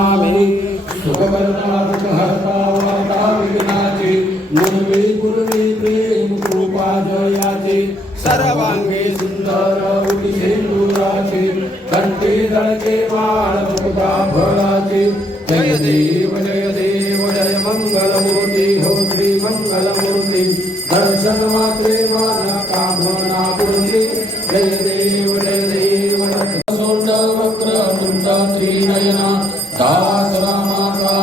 आम्ही सुखकर्ता प्रेम कृपा जयाचे सर्वांगे सुंदर उटी सिंदुराचे कंठी दळके बाळ मुकुटा फळाचे. जय देव जय देव जय मंगलमूर्ती हो श्री मंगलमूर्ती. दर्शन मात्रे मान कामना पूर्ती. जय देव जय देव. त्रिनयना दास रामाचा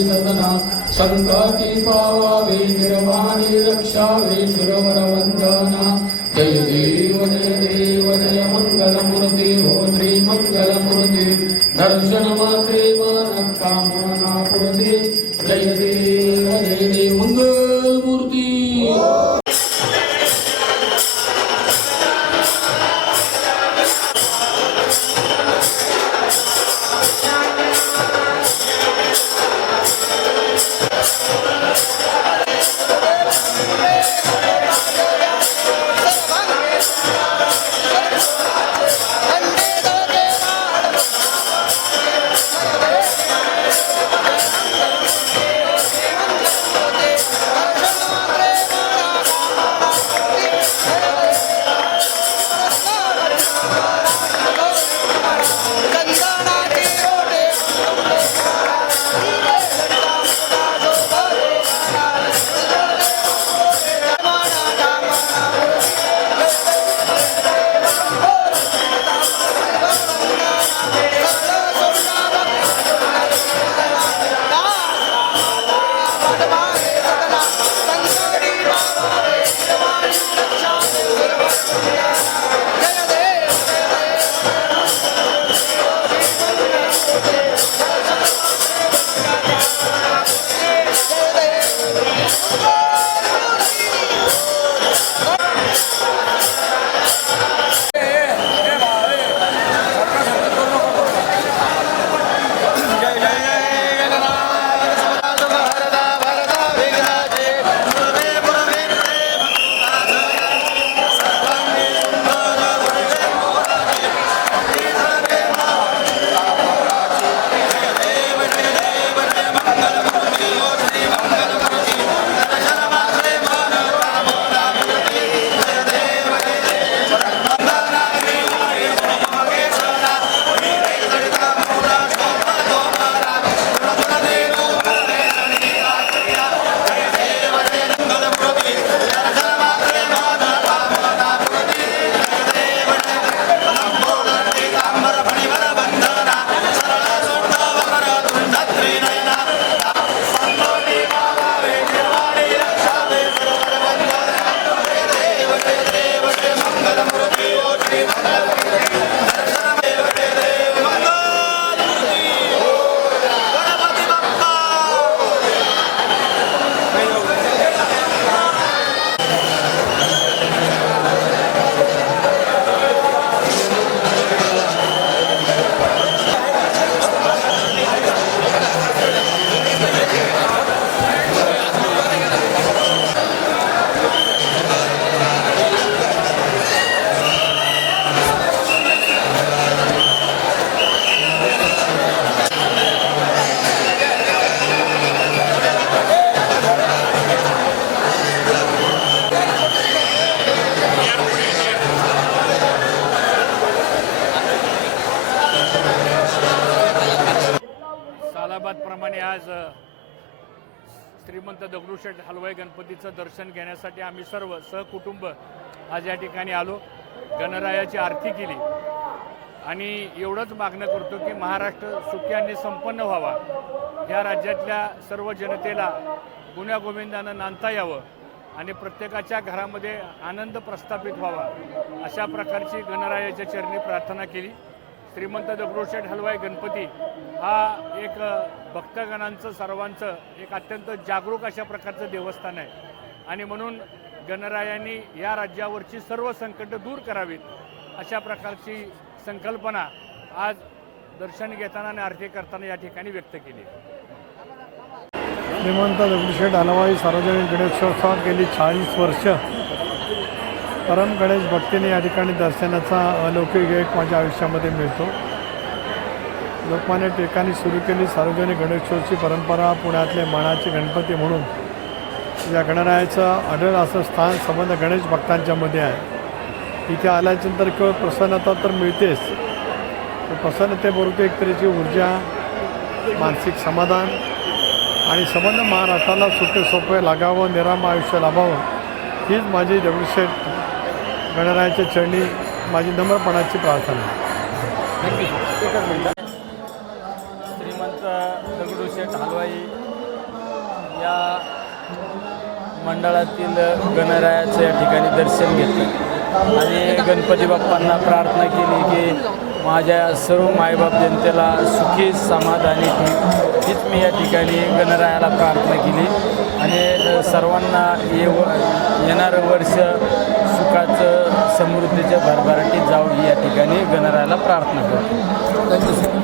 सदना संकटी पावावे निर्वाणी रक्षावे सुरवर वंदना जय देव जय देव जय मंगलमूर्ती हो श्री मंगलमूर्ती। दर्शन मात्रे मन कामना पुरते जय देव जय देव मंगलमूर्ती। त्याप्रमाणे आज श्रीमंत दगडूशेठ हलवाई गणपतीचं दर्शन घेण्यासाठी आम्ही सर्व सहकुटुंब आज या ठिकाणी आलो गणरायाची आरती केली. आणि एवढंच मागणं करतो की महाराष्ट्र सुख्याने संपन्न व्हावा. या राज्यातल्या सर्व जनतेला गुण्यागोविंदानं नांदता यावं आणि प्रत्येकाच्या घरामध्ये आनंद प्रस्थापित व्हावा अशा प्रकारची गणरायाच्या चरणी प्रार्थना केली. श्रीमंत दगडूशेठ हलवाई गणपती हा एक भक्तगणांचं सर्वांचं एक अत्यंत जागरूक अशा प्रकारचं देवस्थान आहे. आणि म्हणून गणरायांनी या राज्यावरची सर्व संकट दूर करावीत अशा प्रकारची संकल्पना आज दर्शन घेताना आणि आरती करताना या ठिकाणी व्यक्त केली. श्रीमंत दगडूशेठ हलवाई सार्वजनिक गणेशोत्सवात गेली चाळीस वर्ष. परम गणेश भक्तीने या ठिकाणी दर्शनाचा अलौकिक एक माझ्या आयुष्यामध्ये मिळतो. लोकमान्य टिळकांनी सुरू केली सार्वजनिक गणेशोत्सवची परंपरा पुण्यातले मानाचे गणपती म्हणून. या गणरायाचं आढळ असं स्थान संबंध गणेश भक्तांच्यामध्ये आहे. इथे आल्याच्यानंतर केवळ प्रसन्नता तर मिळतेच. प्रसन्नतेबरोबर एक तऱ्हेची ऊर्जा मानसिक समाधान आणि संबंध महाराष्ट्राला सुटे सोपे लागावं निराम आयुष्य लाभावं हीच माझी दगडूशेठ गणरायाच्या चरणी माझी नम्रपणाची प्रार्थना. श्रीमंत दगडूशेठ हलवाई या मंडळातील गणरायाचं या ठिकाणी दर्शन घेतलं. आणि गणपती बाप्पांना प्रार्थना केली की माझ्या सर्व मायबाप जनतेला सुखी समाधानी ठेव. हीच मी या ठिकाणी गणरायाला प्रार्थना केली. आणि सर्वांना ये येणारं वर्ष सुखाचं समृद्धीच्या भरभराटीत जाऊ या ठिकाणी गणरायाला प्रार्थना करतो.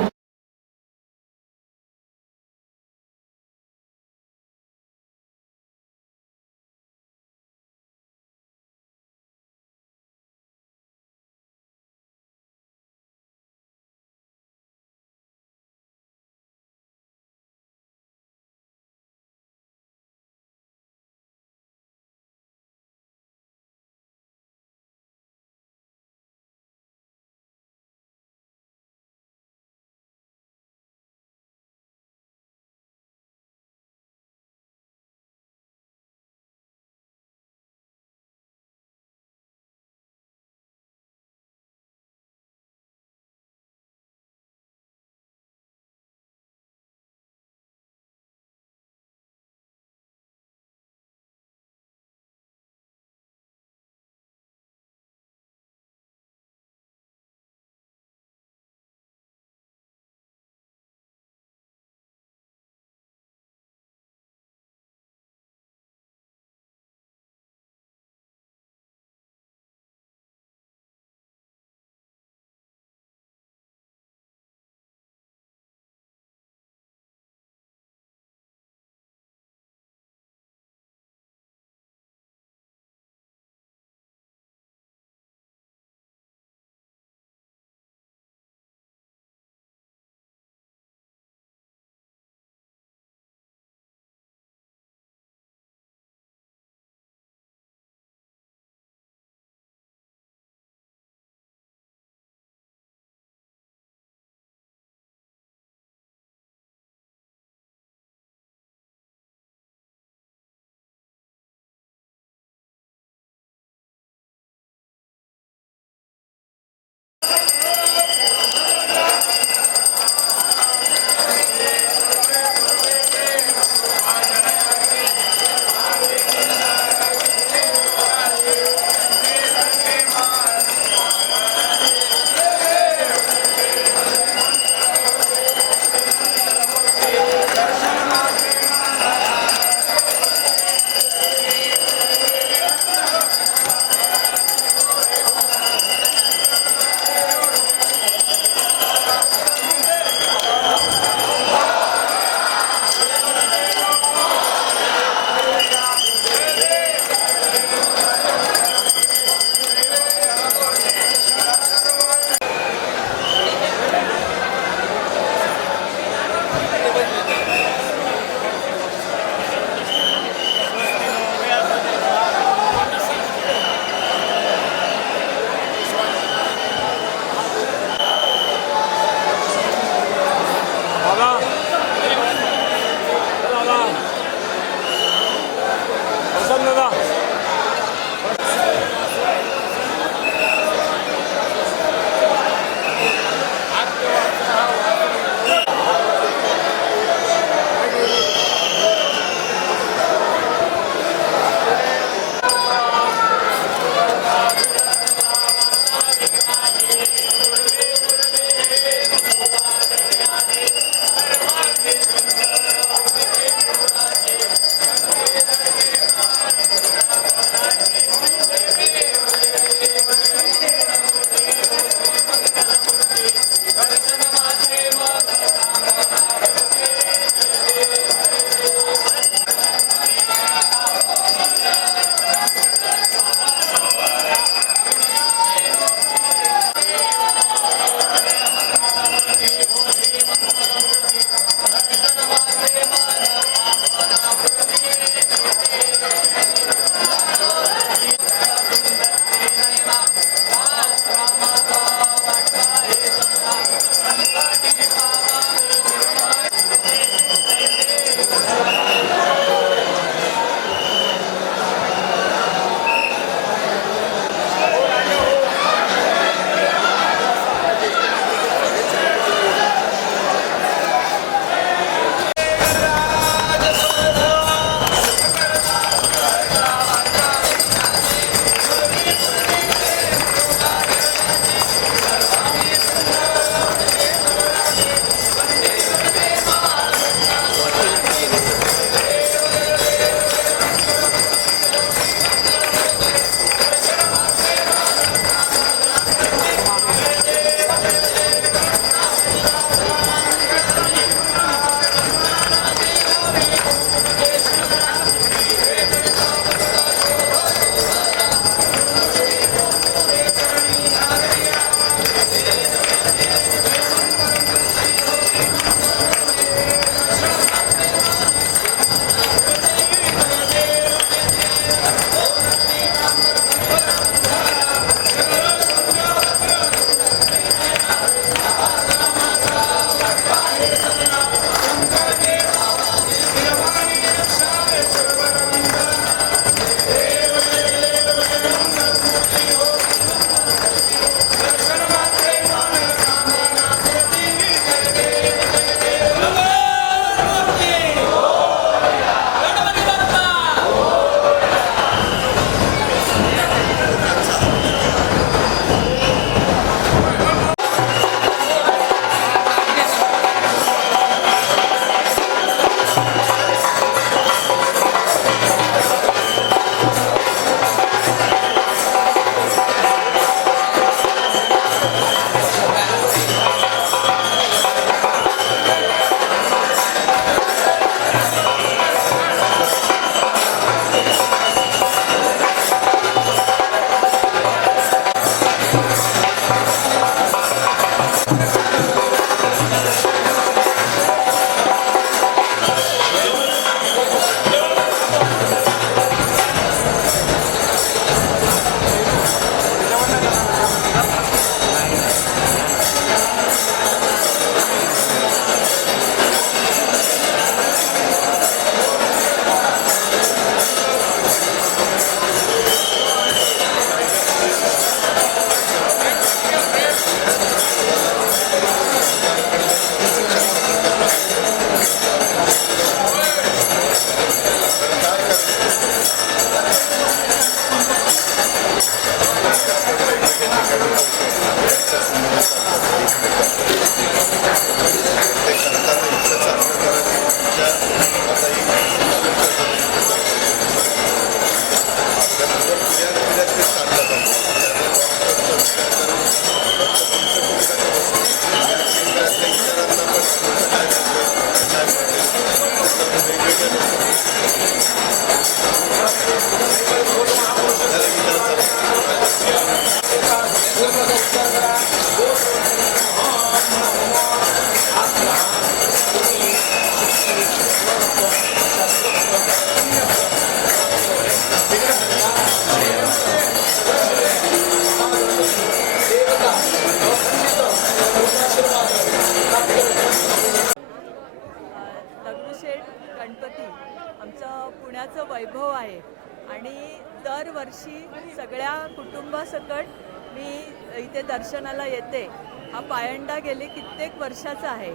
वर्षाचा आहे.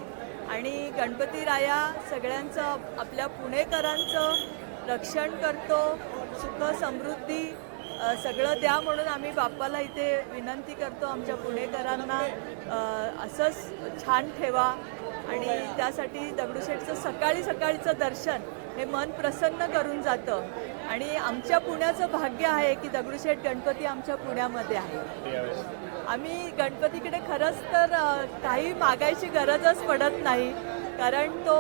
आणि गणपती राया सगळ्यांचं आपल्या पुणेकरांचं रक्षण करतो सुख समृद्धी सगळं द्या म्हणून आम्ही बाप्पाला इथे विनंती करतो आमच्या पुणेकरांना. असंच छान ठेवा. आणि त्यासाठी दगडूशेठचं सकाळी सकाळचं दर्शन हे मन प्रसन्न करून जातं. आणि आमच्या पुण्याचं भाग्य आहे की दगडूशेठ गणपती आमच्या पुण्यामध्ये आहे. आम्ही गणपतीकडे खरंच तर काही मागायची गरजच पडत नाही. कारण तो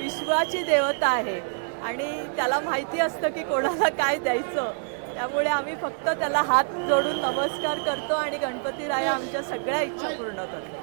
विश्वाची देवता आहे. आणि त्याला माहिती असतं की कोणाला काय द्यायचं. त्यामुळे आम्ही फक्त त्याला हात जोडून नमस्कार करतो आणि गणपती राया आमच्या सगळ्या इच्छा पूर्ण करतो.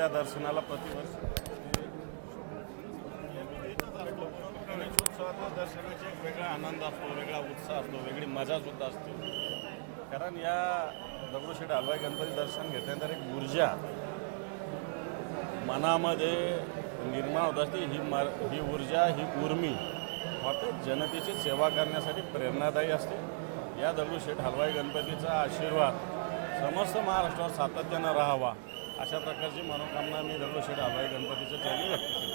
देवीच्या दर्शनाला प्रतिवर्ष. गणेशोत्सवातल्या दर्शनाचा एक वेगळा आनंद असतो वेगळा उत्साह असतो वेगळी मजा सुद्धा असते. कारण या दगडूशेठ हलवाई गणपती दर्शन घेतल्यानंतर एक ऊर्जा मनामध्ये निर्माण होत असते. ही मर ही ऊर्जा ही उर्मी वाटत जनतेची सेवा करण्यासाठी प्रेरणादायी असते. या दगडूशेठ हलवाई गणपतीचा आशीर्वाद समस्त महाराष्ट्रावर सातत्यानं राहावा. अशा प्रकारची मनोकामना मी दगडूशेठ हलवाई गणपतीचं चालू व्यक्त केली.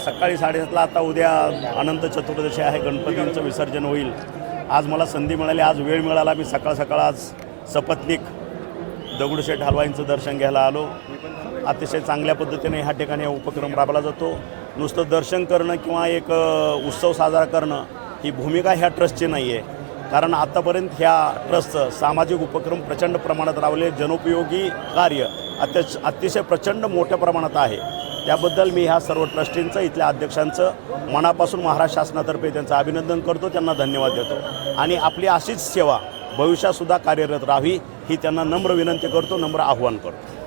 सकाळी साडेसातला आता उद्या अनंत चतुर्दशी आहे गणपतींचं विसर्जन होईल. आज मला संधी मिळाली आज वेळ मिळाला मी सकाळ सकाळ आज सपत्निक दगडूशेठ हलवाईंचं दर्शन घ्यायला आलो. अतिशय चांगल्या पद्धतीने ह्या ठिकाणी हा उपक्रम राबला जातो. नुसतं दर्शन करणं किंवा एक उत्सव साजरा करणं ही भूमिका ह्या ट्रस्टची नाही आहे कारण आत्तापर्यंत ह्या ट्रस्टचं सामाजिक उपक्रम प्रचंड प्रमाणात राबले जनोपयोगी कार्य अत्य अतिशय प्रचंड मोठ्या प्रमाणात आहे. त्याबद्दल मी ह्या सर्व ट्रस्टींचं इथल्या अध्यक्षांचं मनापासून महाराष्ट्र शासनातर्फे त्यांचं अभिनंदन करतो त्यांना धन्यवाद देतो. आणि आपली अशीच सेवा भविष्यातसुद्धा कार्यरत राहावी ही त्यांना नम्र विनंती करतो नम्र आव्हान करतो.